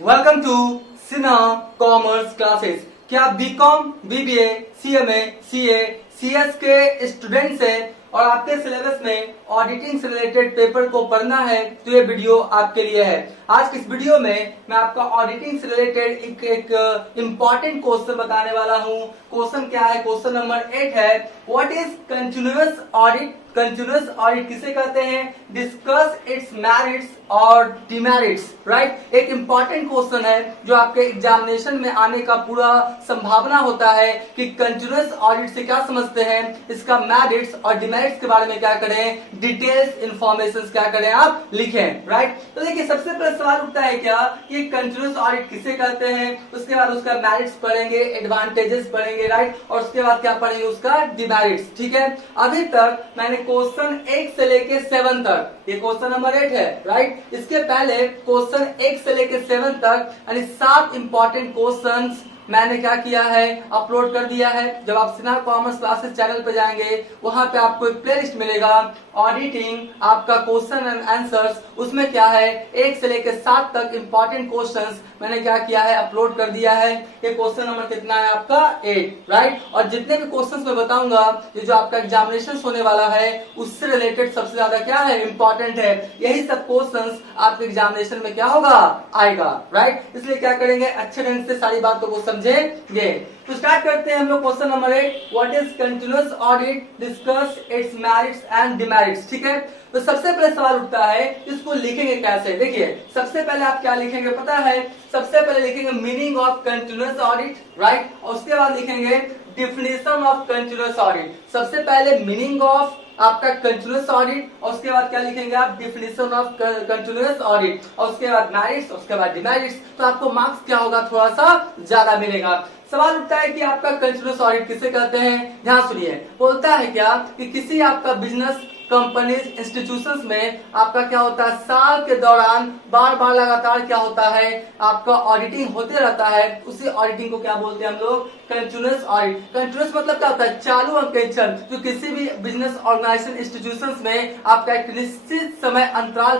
Welcome to Sinha commerce classes. क्या आप BCom, BBA, CMA, CA, CS के स्टूडेंट्स हैं और आपके सिलेबस में ऑडिटिंग से रिलेटेड पेपर को पढ़ना है तो ये वीडियो आपके लिए है। आज की इस वीडियो में मैं आपका ऑडिटिंग से रिलेटेड एक इम्पॉर्टेंट क्वेश्चन बताने वाला हूँ। क्वेश्चन क्या है? क्वेश्चन नंबर 8 है, what is continuous audit? Continuous audit किसे कहते हैं? डिस्कस इट्स मेरिट्स और डिमेरिट्स। राइट, एक इंपॉर्टेंट क्वेश्चन है जो आपके एग्जामिनेशन में आने का पूरा संभावना होता है कि कंटिन्यूअस ऑडिट से क्या समझते हैं, इसका मेरिट्स और डिमेरिट्स के बारे में क्या करें, डिटेल्स इंफॉर्मेशन क्या करें, आप लिखें। राइट, तो देखिए सबसे पहले सवाल उठता है क्या कि कंटिन्यूअस ऑडिट किसे कहते हैं, उसके बाद उसका मेरिट्स पढ़ेंगे, एडवांटेजेस पढ़ेंगे, राइट, और उसके बाद क्या पढ़ेंगे, उसका डिमेरिट्स। ठीक है, अभी तक मैंने क्वेश्चन 1 से लेके 7 तक, ये क्वेश्चन नंबर 8 है, राइट, इसके पहले क्वेश्चन 1 से लेके 7 तक यानी 7 इंपॉर्टेंट क्वेश्चंस मैंने क्या किया है, अपलोड कर दिया है। जब आप सिन्हा कॉमर्स क्लासेस चैनल पे जाएंगे वहां पे आपको एक प्लेलिस्ट मिलेगा ऑडिटिंग आपका क्वेश्चन एंड आंसर्स, उसमें क्या है 1 से लेकर 7 तक इंपॉर्टेंट क्वेश्चंस मैंने क्या किया है, अपलोड कर दिया है। ये क्वेश्चन नंबर कितना है आपका 8, राइट, और जितने भी क्वेश्चंस मैं बताऊंगा ये जो आपका एग्जामिनेशन होने वाला है उससे रिलेटेड सबसे ज्यादा क्या है, इंपॉर्टेंट है। यही सब क्वेश्चंस आपके एग्जामिनेशन में क्या होगा, आएगा। राइट, इसलिए क्या करेंगे, अच्छे ढंग से सारी बातों को समझेंगे। तो स्टार्ट करते हैं हम लोग question number 8, what is continuous audit, discuss it's merits and demerits. ठीक है, तो सबसे पहले सवाल उठता है इसको लिखेंगे कैसे। देखिए सबसे पहले आप क्या लिखेंगे पता है, सबसे पहले लिखेंगे meaning of continuous audit, right, और उसके बाद लिखेंगे डिफिनेशन ऑफ कंटिन्यूअस ऑडिट। सबसे पहले मीनिंग ऑफ आपका कंटिन्यूअस ऑडिट और उसके बाद क्या लिखेंगे आप, डिफिनेशन ऑफ कंटिन्यूअस ऑडिट, और उसके बाद मेरिट्स, उसके बाद डिमेरिट्स। तो आपको मार्क्स क्या होगा, थोड़ा सा ज्यादा मिलेगा। सवाल उठता है कि आपका कंटिन्यूअस ऑडिट किसे कहते हैं, ध्यान सुनिए। बोलता है क्या कि किसी आपका बिजनेस, कंपनीज, इंस्टीट्यूशंस में आपका क्या होता है, साल के दौरान बार बार लगातार क्या होता है, आपका ऑडिटिंग होते रहता है। उसी ऑडिटिंग को क्या बोलते हैं हम लोग, कंटिन्यूअस ऑडिट। कंटिन्यूअस मतलब क्या होता है, चालू अंकेक्षण, जो किसी भी बिजनेस ऑर्गेनाइजेशन, इंस्टीट्यूशंस में आपका एक निश्चित समय अंतराल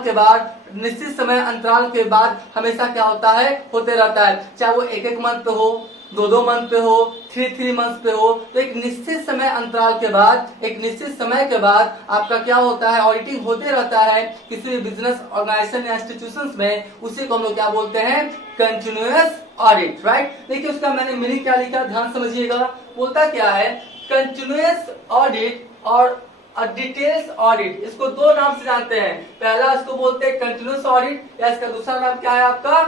के बाद हमेशा क्या होता है, होते रहता है। चाहे वो एक मंथ पे हो, 2 मंथ पे हो, 3 मंथ पे हो, तो एक निश्चित समय अंतराल के बाद, एक निश्चित समय के बाद आपका क्या होता है, ऑडिटिंग होते रहता है किसी भी बिजनेस ऑर्गेनाइजेशन या इंस्टीट्यूशंस में। उसी को हम लोग क्या बोलते हैं, कंटिन्यूअस ऑडिट। राइट, देखिए उसका मैंने मीनिंग क्या लिखा, ध्यान समझिएगा। बोलता क्या है, कंटिन्यूअस ऑडिट और डिटेल्स ऑडिट, इसको 2 नाम से जानते हैं। पहला इसको बोलते हैं कंटिन्यूअस ऑडिट, या इसका दूसरा नाम क्या है आपका,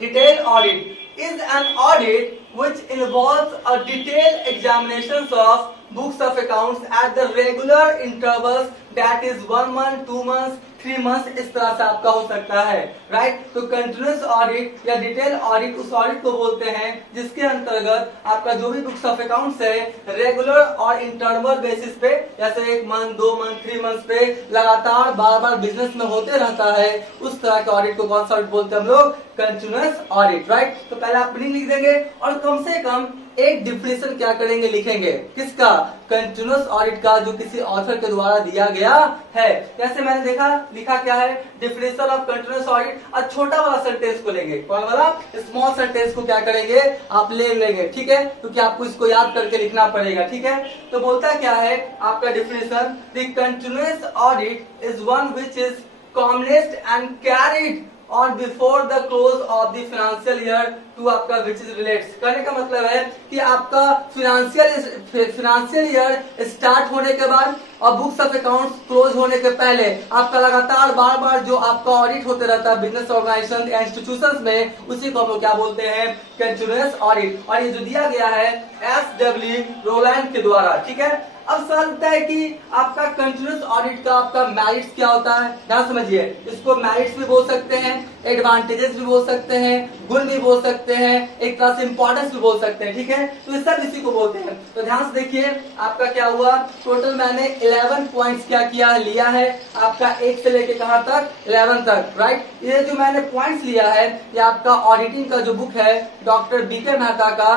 detail audit. is an audit which involves a detailed examination of books of accounts at the regular intervals, that is 1 month, 2 months, 3 months, इस तरह से आपका हो सकता है। राइट, तो कंटिन्यूअस ऑडिट या डिटेल ऑडिट उस ऑडिट को बोलते हैं जिसके अंतर्गत आपका जो भी बुक्स ऑफ अकाउंट्स है रेगुलर और इंटरवल बेसिस पे, जैसे 1 मंथ, 2 मंथ, 3 मंथ पे लगातार बार बार बिजनेस में होते रहता है, उस तरह के ऑडिट को कौन सा ऑडिट बोलते हैं हम लोग, कंटिन्यूअस ऑडिट। राइट, तो पहले आप मीनिंग लिख देंगे और कम से कम एक डिफिनेशन क्या करेंगे, लिखेंगे, किसका, कंटिन्यूअस ऑडिट का, जो किसी ऑथर के द्वारा दिया गया है। जैसे मैंने देखा, लिखा क्या है, डिफिनेशन ऑफ कंटिन्यूअस ऑडिट, और छोटा वाला सेंटेंस को लेंगे, कौन वाला, स्मॉल सेंटेंस को क्या करेंगे, आप ले लेंगे। ठीक है, क्योंकि आपको इसको याद करके लिखना पड़ेगा। ठीक है, तो बोलता क्या है आपका definition, the continuous audit is one which is commonest and carried on before the close of the financial year to आपका which is relates। कहने का मतलब है कि आपका फिनेंशियल ईयर स्टार्ट होने के बाद और बुक्स ऑफ अकाउंट्स क्लोज होने के पहले आपका लगातार बार बार जो आपका ऑडिट होते रहता है बिजनेस ऑर्गेनाइजेशन या इंस्टीट्यूशंस में, उसी को हम लोग क्या बोलते हैं, कंटिन्यूअस ऑडिट। और ये जो दिया गया है SW रोलैंड के द्वारा। ठीक है, अब सवाल उठता है कि आपका कंटिन्यूअस ऑडिट का आपका मेरिट्स क्या होता है। ध्यान समझिए, इसको मेरिट्स भी बोल सकते हैं, एडवांटेजेस भी बोल सकते हैं, गुण भी बोल सकते हैं, एक तरह से इंपॉर्टेंस भी बोल सकते हैं। ठीक है, तो ये सब इसी को बोलते हैं। तो ध्यान से देखिए आपका क्या हुआ, टोटल मैंने 11 पॉइंट्स क्या किया, लिया है आपका 1 से लेके कहां तक, 11 तक। राइट, ये जो मैंने पॉइंट्स लिया है ये आपका ऑडिटिंग का जो बुक है डॉक्टर बीके मेहता का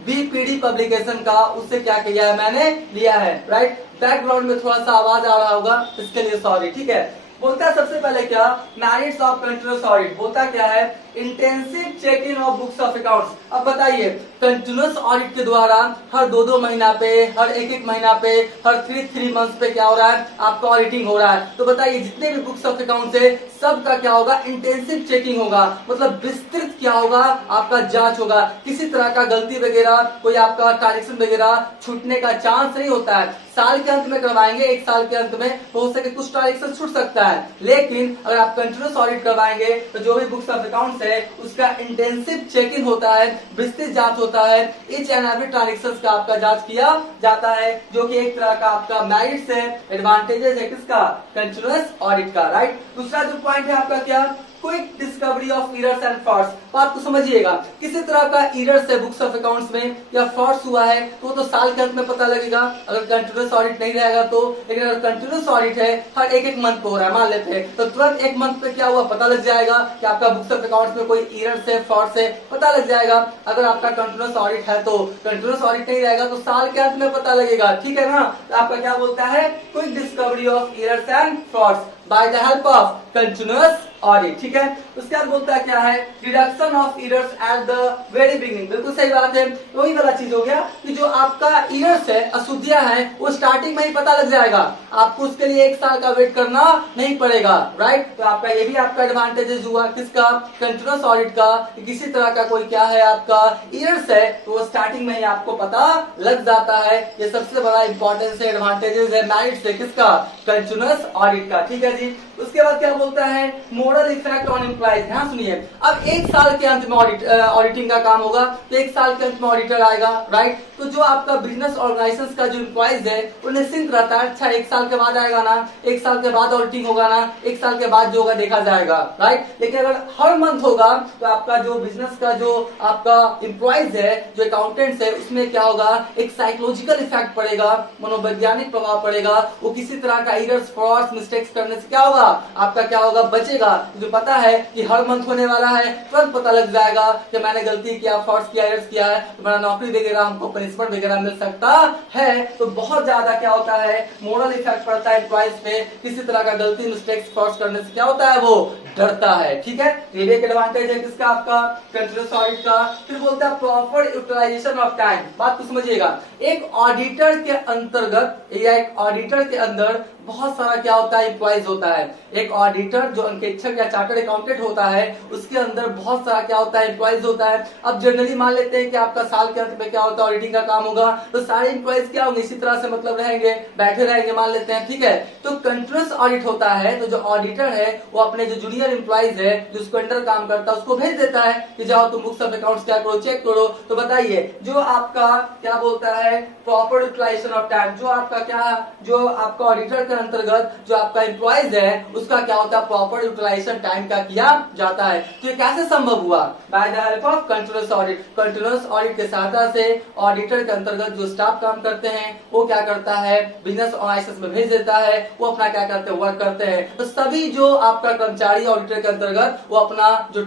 BPD पब्लिकेशन का, उससे क्या किया है मैंने, लिया है। राइट, बैकग्राउंड में थोड़ा सा आवाज आ रहा होगा, इसके लिए सॉरी। ठीक है, बोलता है सबसे पहले क्या, मेरिट्स ऑफ कंटिन्यूअस ऑडिट, बोलता क्या है, intensive checking of books of accounts. अब बताइए, कंटिन्यूअस ऑडिट के द्वारा हर 2-2 महीना पे, हर 1-1 महीना पे, हर 3-3 मंथ पे क्या हो रहा है, आपका ऑडिटिंग हो रहा है। तो बताइए जितने भी बुक्स ऑफ अकाउंट्स है सबका क्या होगा, इंटेंसिव चेकिंग होगा, मतलब विस्तृत क्या होगा, आपका जांच होगा। किसी तरह का गलती वगैरह, कोई आपका ट्रांजेक्शन वगैरह छूटने का चांस नहीं होता है। साल के अंत में करवाएंगे, 1 साल के अंत में हो सके कुछ ट्रांजेक्शन छूट सकता है, लेकिन अगर आप कंटिन्यूअस ऑडिट करवाएंगे तो जो भी बुक्स ऑफ अकाउंट्स है उसका इंटेंसिव चेकिंग होता है, विस्तृत जांच होता है, ईच एंड एवरी ट्रांजेक्शन का आपका जांच किया जाता है, जो कि एक तरह का आपका मेरिट्स है, एडवांटेजेस है किसका, कंटिन्यूअस ऑडिट का, राइट। दूसरा जो पॉइंट है आपका क्या, quick discovery of errors and frauds. बात को समझिएगा, किसी तरह का एरर्स है बुक्स ऑफ अकाउंट्स में या फ्रॉड्स हुआ है तो साल के अंत में पता लगेगा, अगर कंटिन्यूअस ऑडिट नहीं रहेगा तो। लेकिन अगर कंटिन्यूअस ऑडिट है, हर 1-1 मंथ पे हो रहा है मान लेते हैं, तो तुरंत 1 मंथ पे क्या हुआ पता लग जाएगा कि आपका बुक्स ऑफ अकाउंट्स में कोई एरर्स है, फ्रॉड्स है, पता लग जाएगा। अगर आपका कंटिन्यूअस ऑडिट है तो, कंटिन्यूअस ऑडिट नहीं रहेगा तो साल के अंत में पता लगेगा, ठीक है ना। तो आपका क्या बोलता है, quick discovery of errors and frauds by the help of continuous audit, ठीक है। उसके बाद बोलता है क्या है, reduction of errors at the very beginning. बिल्कुल सही बात है, वही वाला चीज हो गया कि जो आपका एरर्स है, अशुद्धियां हैं, वो स्टार्टिंग में ही पता लग जाएगा, आपको उसके लिए 1 साल का वेट करना नहीं पड़ेगा, राइट। तो आपका ये भी आपका एडवांटेजेस हुआ किसका, कंटिन्यूअस ऑडिट का, कि किसी तरह का कोई क्या है आपका एरर्स है तो वो स्टार्टिंग में ही आपको पता लग जाता है। ये सबसे बड़ा इंपॉर्टेंस है, एडवांटेजेस है, मेरिट्स है किसका, कंटिन्यूअस ऑडिट का, ठीक है जी। उसके बाद क्या बोलता है, मोरल इफेक्ट ऑन एम्प्लॉइज। ध्यान सुनिए, अब 1 साल के अंत में ऑडिटिंग का काम होगा, तो 1 साल के अंत में ऑडिटर आएगा, राइट। तो जो आपका बिजनेस ऑर्गेनाइजेशन का जो एम्प्लॉइज है वो निश्चिंत रहता है, अच्छा 1 साल के बाद आएगा ना, 1 साल के बाद ऑडिटिंग होगा ना, 1 साल के बाद जो होगा देखा जाएगा, राइट। लेकिन अगर हर मंथ होगा तो आपका जो बिजनेस का जो आपका एम्प्लॉइज है, जो अकाउंटेंट्स है, उसमें क्या होगा, एक साइकोलॉजिकल इफेक्ट पड़ेगा, मनोवैज्ञानिक प्रभाव पड़ेगा। वो किसी तरह का एरर्स, फ्रॉड्स, मिस्टेक्स करने से क्या होगा, आपका क्या होगा, बचेगा। जो पता है कि हर मंथ होने वाला है, तुरंत पता लग जाएगा कि मैंने गलती किया, फ्रॉड्स किया, एरर्स किया है, तो मेरा नौकरी वगैरह हमको पनिशमेंट वगैरह मिल सकता है। तो बहुत ज्यादा क्या होता है, मोरल इफेक्ट पड़ता है एम्प्लॉइज पे, किसी तरह का गलती, मिस्टेक्स, फ्रॉड्स करने से क्या होता है, वो डरता है, ठीक है। ये एक एडवांटेज है किसका, आपका कंटिन्यूअस ऑडिट का। फिर बोलता है प्रॉपर यूटिलाइजेशन ऑफ टाइम। बात को समझिएगा, एक ऑडिटर के अंतर्गत या एक ऑडिटर के अंदर बहुत सारा क्या होता है, एम्प्लॉइज होता है। एक ऑडिटर जो अंकेक्षक या चार्टर्ड अकाउंटेंट होता है उसके अंदर बहुत सारा क्या होता है, एम्प्लॉइज होता है। अब जनरली मान लेते हैं कि आपका साल के अंत में क्या होता है, ऑडिटिंग का काम होगा, तो सारे एम्प्लॉइज क्या होंगे, इसी तरह से मतलब रहेंगे, बैठे रहेंगे मान लेते हैं, ठीक है। तो कंटिन्यूअस ऑडिट होता है तो जो ऑडिटर है वो अपने जो जूनियर एम्प्लॉइज है, जो उसको अंडर काम करता है, उसको भेज देता है कि जाओ तुम बुक्स ऑफ अकाउंट्स क्या करो, चेक करो। तो बताइए जो आपका क्या बोलता है, प्रॉपर यूटिलाइजेशन ऑफ टाइम, जो आपका क्या, जो आपका ऑडिटर के अंतर्गत जो आपका एम्प्लॉइज है उसका क्या होता है, प्रॉपर यूटिलाइजेशन टाइम का किया जाता है। तो ये कैसे संभव हुआ, by the help of continuous audit. Continuous audit के सहायता से ऑडिटर के अंतर्गत जो स्टाफ काम करते हैं वो क्या करता है, बिजनेस ऑर्गेनाइजेशन में भेज देता है, वो अपना क्या करते हैं, वर्क करते हैं। तो सभी जो आपका कर्मचारी ऑडिटर के अंतर्गत वो अपना जो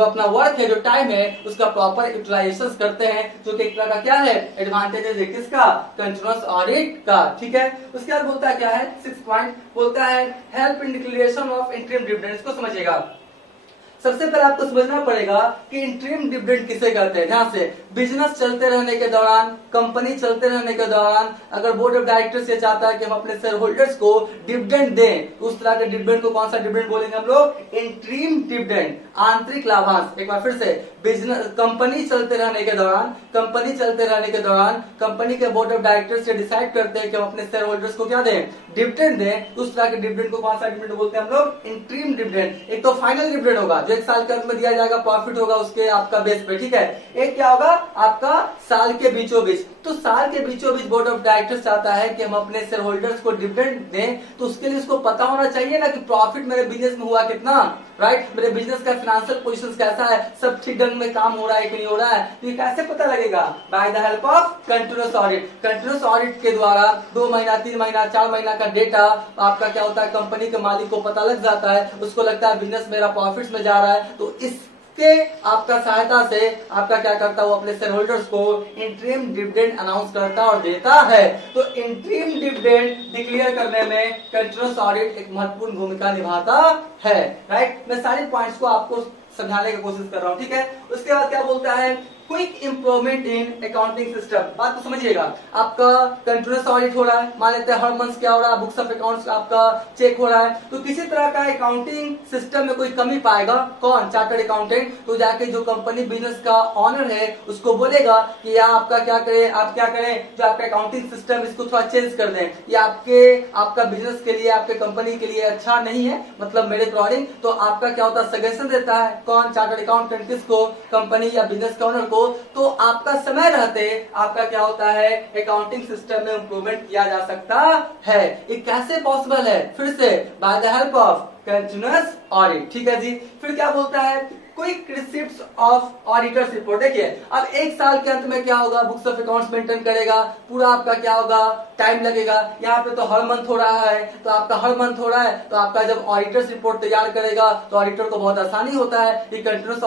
अपना वर्क है, जो टाइम है, उसका प्रॉपर यूटिलाइजेशन करते हैं, जो कि एक तरह का क्या है, एडवांटेजेस है किसका, कंटिन्यूअस ऑडिट का, ठीक है। उसके बाद बोलता है क्या है, 6 पॉइंट बोलता है help in declaration of interim dividend. इसको समझिएगा, सबसे पहले आपको समझना पड़ेगा कि इंटरिम डिविडेंड किसे कहते हैं। ध्यान से, बिजनेस चलते रहने के दौरान, कंपनी चलते रहने के दौरान अगर बोर्ड ऑफ डायरेक्टर्स ये चाहता है कि हम अपने शेयर होल्डर्स को डिविडेंड दें, उस तरह के डिविडेंड को कौन सा डिविडेंड बोलेंगे हम लोग, इंटरिम डिविडेंड, आंतरिक लाभांश। एक बार फिर से, बिजनेस कंपनी चलते रहने के दौरान, कंपनी के बोर्ड ऑफ डायरेक्टर्स ये डिसाइड करते हैं कि हम अपने शेयर होल्डर्स को क्या दें, डिविडेंड दें, उस तरह के डिविडेंड को कौन सा डिविडेंड बोलते हैं हम लोग, इंटरिम डिविडेंड। एक तो फाइनल डिविडेंड होगा जो 1 साल के अंत में दिया जाएगा, प्रॉफिट होगा उसके आपका बेस पे, ठीक है। एक क्या होगा आपका साल के बीचों बीच, तो साल के बीचों बीच बोर्ड ऑफ डायरेक्टर्स चाहता है कि हम अपने शेयर होल्डर्स को डिविडेंड दें, तो उसके लिए उसको पता होना चाहिए ना कि प्रॉफिट मेरे बिजनेस में हुआ कितना, राइट। मेरे बिजनेस का फाइनेंशियल पोजीशन कैसा है, सब ठीक ढंग में काम हो रहा है कि नहीं हो रहा है, तो ये कैसे पता लगेगा, by the help of continuous audit. Continuous audit के द्वारा 2 महीना, 3 महीना, 4 महीना का डेटा आपका क्या होता है, कंपनी के मालिक को पता लग जाता है, उसको लगता है बिजनेस मेरा प्रॉफिट्स में जा रहा है, तो इस के आपका सहायता से आपका क्या करता है, वो अपने शेयर होल्डर्स को इंटरिम डिविडेंड अनाउंस करता और देता है। तो इंटरिम डिविडेंड डिक्लेयर करने में कंटीन्यूअस ऑडिट एक महत्वपूर्ण भूमिका निभाता है। राइट, मैं सारे पॉइंट्स को आपको समझाने की कोशिश कर रहा हूं, ठीक है। उसके बाद क्या बोलता है, quick improvement in accounting system. बात को समझिएगा, आपका कंटीन्यूअस ऑडिट हो रहा है, मान लेते हैं हर मंथ क्या हो रहा है, बुक्स ऑफ अकाउंट्स आपका चेक हो रहा है, तो किसी तरह का अकाउंटिंग सिस्टम में कोई कमी पाएगा कौन, चार्टर्ड अकाउंटेंट। तो जाके जो कंपनी बिजनेस का ऑनर है उसको बोलेगा कि यार आपका क्या करें, आप क्या करें, जो आपका अकाउंटिंग सिस्टम इसको थोड़ा चेंज कर दें, ये आपका बिजनेस के लिए, आपके कंपनी के लिए अच्छा नहीं है, मतलब मेरे अकॉर्डिंग। तो आपका क्या होता है, सजेशन देता है कौन, चार्टर्ड अकाउंटेंट, किसको, कंपनी या बिजनेस का ऑनर को। तो आपका समय रहते आपका क्या होता है, अकाउंटिंग सिस्टम में इंप्रूवमेंट किया जा सकता है। ये कैसे पॉसिबल है, फिर से by the help of continuous audit, ठीक है जी। फिर क्या बोलता है, quick receipts of auditors report. देखिए अब एक साल के अंत में क्या होगा, बुक्स ऑफ अकाउंट्स मेंटेन करेगा, पूरा आपका क्या होगा, टाइम लगेगा। यहाँ पे तो हर मंथ हो रहा है, तो आपका हर मंथ हो रहा है, तो आपका जब ऑडिटर्स रिपोर्ट तैयार करेगा तो ऑडिटर को बहुत आसानी होता है कि कंटीन्यूअस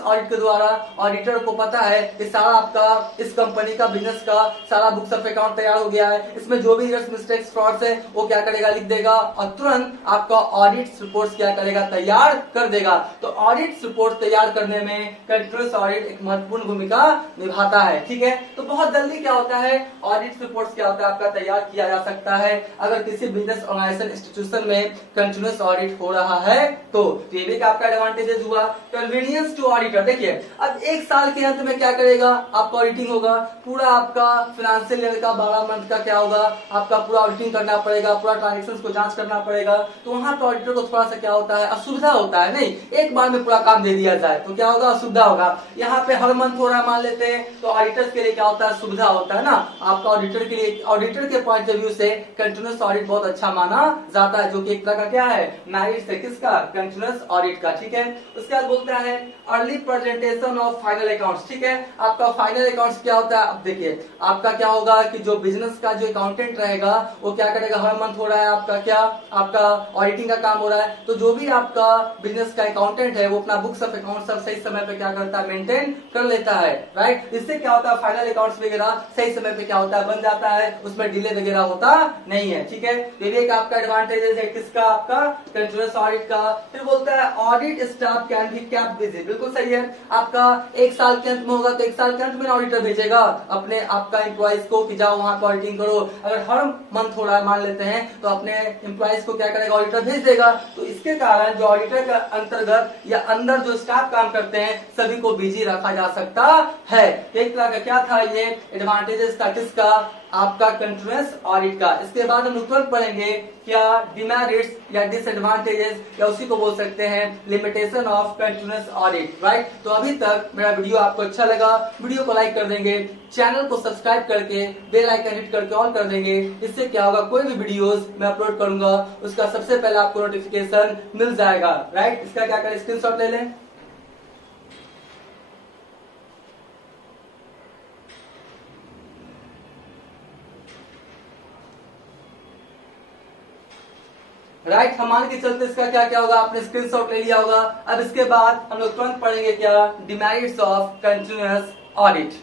ऑडिट के द्वारा ऑडिटर को पता है कि सारा आपका इस कंपनी का, बिजनेस का सारा बुक्स ऑफ अकाउंट तैयार हो गया है, इसमें जो भी मिस्टेक्स, फ्रॉड्स है वो क्या करेगा, लिख देगा और तुरंत आपका ऑडिट रिपोर्ट क्या करेगा, तैयार कर देगा। तो ऑडिट रिपोर्ट तैयार करने में कंटीन्यूअस ऑडिट एक महत्वपूर्ण भूमिका निभाता है, ठीक है। तो बहुत जल्दी क्या होता है, ऑडिट रिपोर्ट्स क्या होता है आपका तैयार किया जा सकता है अगर किसी बिजनेस ऑर्गेनाइजेशन इंस्टीट्यूशन में कंटीन्यूअस ऑडिट हो रहा है तो। ये भी आपका एडवांटेजेस हुआ। कन्वीनियंस टू ऑडिटर, देखिए अब एक साल के अंत में क्या करेगा, आपका ऑडिटिंग होगा, पूरा आपका फाइनेंशियल ईयर का 12 मंथ का क्या होगा, आपका पूरा ऑडिटिंग करना पड़ेगा, पूरा ट्रांजेक्शन को जांच करना पड़ेगा। तो वहां पर ऑडिटर को थोड़ा सा क्या होता है, असुविधा होता है, नहीं एक बार में पूरा काम दे दिया जाए तो क्या होगा, असुविधा होगा। यहाँ पे हर मंथ हो रहा है मान लेते हैं, तो ऑडिटर्स के लिए क्या होता है, सुविधा होता है ना। आपका ऑडिटर के लिए, ऑडिटर के पॉइंट ऑफ व्यू से कंटीन्यूअस ऑडिट बहुत अच्छा माना जाता है, जो कि एक तरह का क्या है, मेरिट है किसका, कंटीन्यूअस ऑडिट का, ठीक है। उसके बाद बोलता है early presentation of final accounts, ठीक है। आपका फाइनल अकाउंट्स क्या होता है, अब देखिए आपका क्या होगा कि जो बिजनेस का जो अकाउंटेंट रहेगा वो क्या करेगा, हर मंथ हो रहा है आपका क्या, आपका ऑडिटिंग का काम हो रहा है, तो जो भी आपका बिजनेस का अकाउंटेंट है वो अपना बुक्स ऑफ अकाउंट सब सही समय पे क्या करता है, मेंटेन कर लेता है, राइट। इससे क्या होता है, फाइनल अकाउंट्स वगैरह सही समय पे क्या होता है, बन जाता है, उसमें डिले वगैरह होता नहीं है, ठीक है। ये भी एक आपका एडवांटेज है किसका, आपका कंटीन्यूअस ऑडिट का। फिर बोलता है audit staff can be kept busy, बिल्कुल सही है। आपका एक साल के अंत में होगा तो एक साल के अंत में ऑडिटर भेजेगा अपने आपका एम्प्लॉइज को कि जाओ वहां पर ऑडिटिंग करो। अगर हर मंथ हो रहा है मान लेते हैं तो अपने एम्प्लॉइज को क्या करेगा, ऑडिटर भेज देगा। तो इसके कारण जो ऑडिटर के अंतर्गत या अंदर जो स्टाफ काम करते हैं सभी को बिजी रखा जा सकता है। एक तरह का क्या था, ये एडवांटेजेस था किसका, आपका कंटीन्यूअस ऑडिट का। इसके बाद हम तुरंत पढ़ेंगे क्या डिमेरिट्स या डिसएडवांटेजेस या उसी को बोल सकते हैं limitation of continuous audit, right. तो अभी तक मेरा वीडियो आपको अच्छा लगा, वीडियो को लाइक कर देंगे, चैनल को सब्सक्राइब करके बेल आइकन हिट करके ऑन कर देंगे। इससे क्या होगा, कोई भी वीडियोस मैं अपलोड करूंगा उसका सबसे पहले आपको नोटिफिकेशन मिल जाएगा, राइट। इसका क्या करें, स्क्रीनशॉट ले लें। राइट, हम मान के चलते इसका क्या क्या होगा, आपने स्क्रीनशॉट ले लिया होगा। अब इसके बाद हम लोग तुरंत पढ़ेंगे क्या, डिमेरिट्स ऑफ कंटीन्यूअस ऑडिट।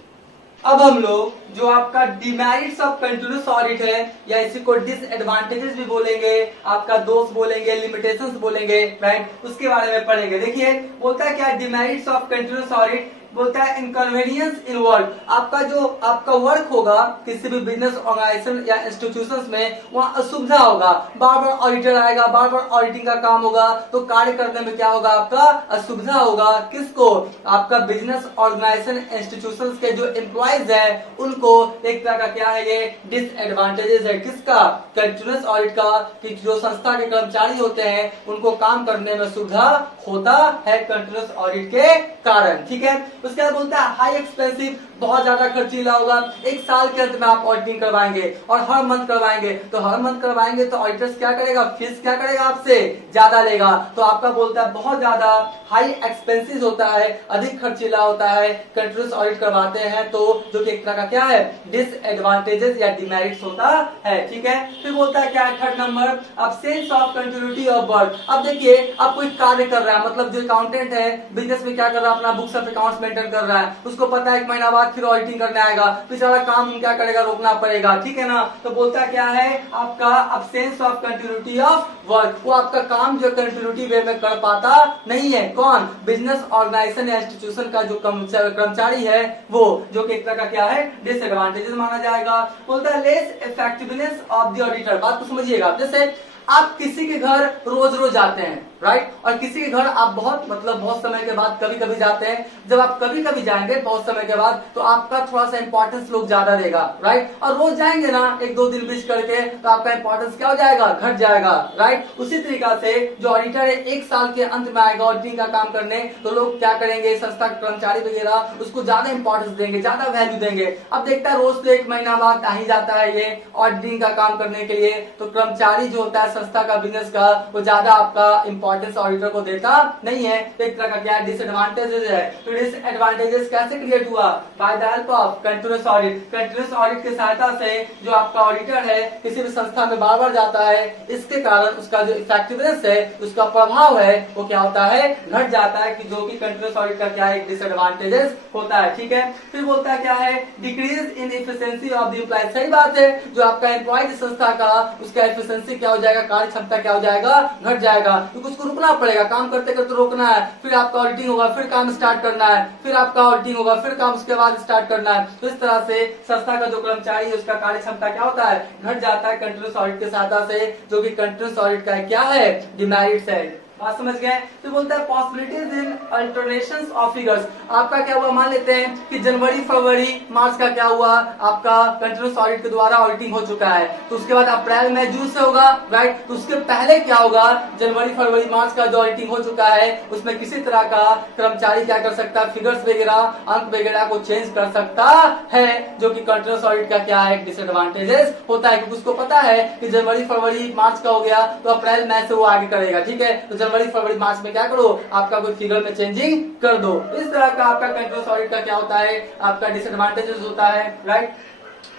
अब हम लोग जो आपका डिमेरिट्स ऑफ कंटीन्यूअस ऑडिट है या इसी को डिसएडवांटेजेस भी बोलेंगे, आपका दोष बोलेंगे, लिमिटेशंस बोलेंगे, राइट, उसके बारे में पढ़ेंगे। देखिए बोलता है क्या, डिमेरिट्स ऑफ कंटीन्यूअस ऑडिट बोलता है इनकन्वीनियंस इन वर्क। आपका जो आपका वर्क होगा किसी भी बिजनेस ऑर्गेनाइजेशन या इंस्टीट्यूशंस में, वहाँ असुविधा होगा, बार बार ऑडिटर आएगा, बार बार ऑडिटिंग का काम होगा, तो कार्य करने में क्या होगा, आपका असुविधा होगा। किसको, आपका बिजनेस ऑर्गेनाइजेशन इंस्टीट्यूशंस के जो एम्प्लॉइज है उनको एक तरह का क्या है, ये डिसएडवांटेजेस है किसका, कंटीन्यूअस ऑडिट का, कि जो संस्था के कर्मचारी होते हैं उनको काम करने में सुविधा होता है कंटीन्यूअस ऑडिट के कारण, ठीक है। उसके बाद बोलता है हाई एक्सपेंसिव बहुत ज्यादा खर्चीला होगा। एक साल के अंत में आप ऑडिटिंग करवाएंगे और हर मंथ करवाएंगे, तो हर मंथ करवाएंगे तो ऑडिटर्स क्या करेगा, फीस क्या करेगा, आपसे ज्यादा लेगा। तो आपका बोलता है बहुत ज्यादा हाई एक्सपेंसिस होता है, अधिक खर्चीला होता है कंटिन्यूस ऑडिट करवाते हैं, तो जो कि एक तरह का क्या है, डिसएडवांटेजेस या डिमेरिट्स होता है। ठीक है, फिर बोलता है क्या है, third number, absence of continuity of work. अब देखिए आप कोई कार्य कर रहा है, मतलब जो अकाउंटेंट है बिजनेस में क्या कर रहा है, अपना बुक्स ऑफ अकाउंट्स मेंटेन कर रहा है, उसको पता है 1 महीना बाद फिर ऑडिटिंग करने आएगा, बेचारा काम क्या करेगा, रोकना पड़ेगा। ठीक है ना, तो बोलता क्या है आपका absence of continuity of work, वो आपका काम जो कंटिन्यूटी वे में कर पाता नहीं है। कौन, बिजनेस ऑर्गेनाइजेशन या इंस्टीट्यूशन का जो कर्मचारी है वो, जो कि एक तरह का क्या है, डिसएडवांटेजेस माना जाएगा। बोलता है less effectiveness of the auditor. बात को समझिएगा, जैसे आप किसी के घर रोज रोज जाते हैं, राइट, और किसी के घर आप बहुत समय के बाद कभी कभी जाते हैं। जब आप कभी कभी जाएंगे बहुत समय के बाद, तो आपका थोड़ा सा इंपॉर्टेंस लोग ज्यादा देगा, राइट, और रोज जाएंगे ना 1-2 दिन बीच करके, तो आपका इंपॉर्टेंस क्या हो जाएगा, घट जाएगा, राइट। उसी तरीका से जो ऑडिटर है 1 साल के अंत में आएगा ऑडिटिंग का काम करने, तो लोग क्या करेंगे, संस्था के कर्मचारी वगैरह उसको ज्यादा इंपॉर्टेंस देंगे, ज्यादा वैल्यू देंगे। अब देखता है रोज तो 1 महीना बाद आ ही जाता है ये ऑडिटिंग का काम करने के लिए, तो कर्मचारी जो होता है संस्था का, बिजनेस का, वो ज्यादा आपका इंपॉर्टेंस ऑडिटर को देता नहीं है। तो एक तरह का क्या डिसएडवांटेजेस है। तो डिसएडवांटेजेस कैसे क्रिएट हुआ, by the help of continuous audit. Continuous audit की सहायता से जो आपका ऑडिटर है किसी भी संस्था में बार बार जाता है, इसके कारण उसका जो इफेक्टिवनेस है, उसका प्रभाव है, वो क्या होता है, घट जाता है, कि जो कि कंटिन्यूअस ऑडिट का क्या है, एक डिसएडवांटेजेस होता है। ठीक है, फिर बोलता है क्या है, decrease in efficiency of the employ. सही बात है, जो आपका एम्प्लॉय संस्था का, उसका एफिशिएंसी क्या हो जाएगा, कार्य क्षमता क्या हो जाएगा, घट जाएगा, क्योंकि उसको रुकना पड़ेगा, काम करते करते रोकना है, फिर आपका ऑडिटिंग होगा, फिर काम स्टार्ट करना है, फिर आपका ऑडिटिंग होगा, फिर काम उसके बाद स्टार्ट करना है। तो इस तरह से संस्था का जो कर्मचारी है उसका कार्य क्षमता क्या होता है, घट जाता है कंटिन्यूअस ऑडिट की सहायता से, जो कि कंटिन्यूअस ऑडिट का क्या है, डिमेरिट्स है। बात समझ गए। तो बोलता है पॉसिबिलिटीज इन अल्टरनेशंस ऑफ फिगर्स। आपका क्या हुआ, मान लेते हैं कि जनवरी फरवरी मार्च का क्या हुआ, आपका कंटिन्यूअस ऑडिट के द्वारा ऑडिटिंग हो चुका है, तो उसके बाद अप्रैल मई जून से होगा, राइट। तो उसके पहले क्या होगा, जनवरी फरवरी मार्च का जो ऑडिटिंग हो चुका है उसमें किसी तरह का कर्मचारी क्या कर सकता है, फिगर्स वगैरह, अंक वगैरह को चेंज कर सकता है, जो कि कंटिन्यूअस ऑडिट का क्या है, डिसएडवांटेजेस होता है, क्योंकि उसको पता है कि जनवरी फरवरी मार्च का हो गया तो अप्रैल मई से वो आगे करेगा। ठीक है, तो जनवरी फरवरी मार्च में क्या करो, आपका कोई फिगर में चेंजिंग कर दो। इस तरह का आपका कंटिन्यूअस ऑडिट का क्या होता है, आपका डिसएडवांटेजेस होता है, राइट।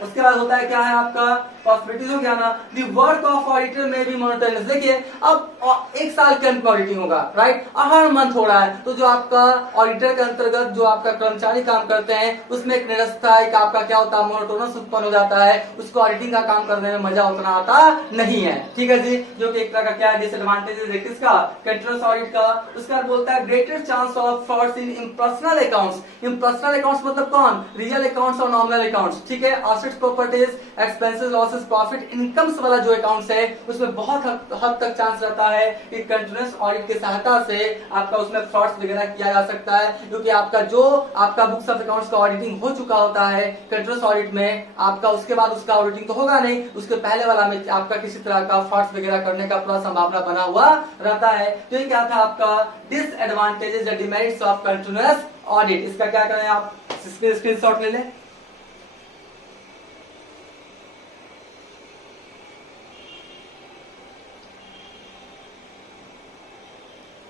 उसके बाद होता है क्या है, आपका पॉसिबिलिटीज हो गया ना, द वर्क ऑफ ऑडिटर में भी मोनोटोनस। देखिए अब 1 साल के अंत में ऑडिटिंग होगा, राइट, हर मंथ हो रहा है, तो जो आपका ऑडिटर के अंतर्गत जो आपका कर्मचारी काम करते हैं उसमें एक निरस्ता, एक आपका क्या होता है, मोनोटोनस उत्पन्न हो जाता है, उसको ऑडिटिंग का काम करने में मजा उतना आता नहीं है। ठीक है जी, जो कि एक तरह का क्या है, डिसएडवांटेजेस है किसका, कंटिन्यूअस ऑडिट का। उसके बाद बोलता है greater chance of frauds in impersonal accounts. Impersonal accounts मतलब कौन, रियल अकाउंट्स और नॉमिनल अकाउंट्स। ठीक है, properties, expenses, losses, profit, incomes वाला जो अकाउंट्स है उसमें बहुत हद तक चांस रहता है कि कंटिन्यूअस ऑडिट की सहायता से आपका उसमें फ्रॉड्स वगैरह किया जा सकता है, क्योंकि आपका जो आपका बुक्स ऑफ अकाउंट्स का ऑडिटिंग हो चुका होता है कंटिन्यूअस ऑडिट में, आपका उसके बाद उसका ऑडिटिंग तो होगा नहीं, उसके पहले वाला में आपका किसी तरह का फ्रॉड्स वगैरह करने का पूरा संभावना बना हुआ रहता है। तो ये क्या था आपका डिसएडवांटेजेस या डिमेरिट्स ऑफ कंटिन्यूअस ऑडिट। इसका क्या करें, आप स्क्रीनशॉट ले लें।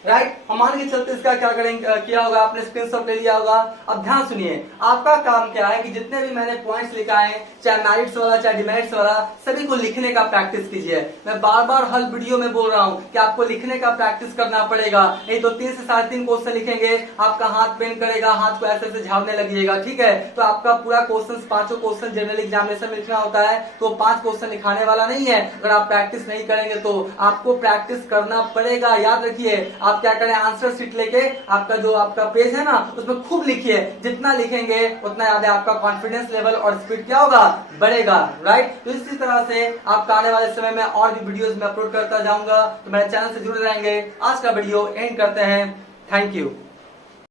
राइट, हम मान के चलते इसका क्या करेंगे, किया होगा आपने, स्क्रीनशॉट ले लिया होगा। अब ध्यान सुनिए, आपका काम क्या है कि जितने भी मैंने पॉइंट्स लिखा है, चाहे मेरिट्स वाला चाहे डिमेरिट्स वाला, सभी को लिखने का प्रैक्टिस कीजिए। मैं बार बार हर वीडियो में बोल रहा हूं कि आपको लिखने का प्रैक्टिस करना पड़ेगा, नहीं तो 3 से 3.5 क्वेश्चन लिखेंगे, आपका हाथ पेन करेगा, हाथ को ऐसे ऐसे झाड़ने लगेगा। ठीक है, तो आपका पूरा क्वेश्चन 5 क्वेश्चन जनरल एग्जामिनेशन में लिखना होता है, तो 5 क्वेश्चन लिखाने वाला नहीं है। अगर आप प्रैक्टिस नहीं करेंगे तो आपको प्रैक्टिस करना पड़ेगा। याद रखिए, आप क्या करें, आंसर शीट लेके आपका जो आपका पेज है ना उसमें खूब लिखिए, जितना लिखेंगे उतना ज्यादा आपका कॉन्फिडेंस लेवल और स्पीड क्या होगा, बढ़ेगा, राइट। तो इसी तरह से आपका आने वाले समय में और भी वीडियोस में अपलोड करता जाऊंगा, तो मेरे चैनल से जुड़े रहेंगे। आज का वीडियो एंड करते हैं, थैंक यू।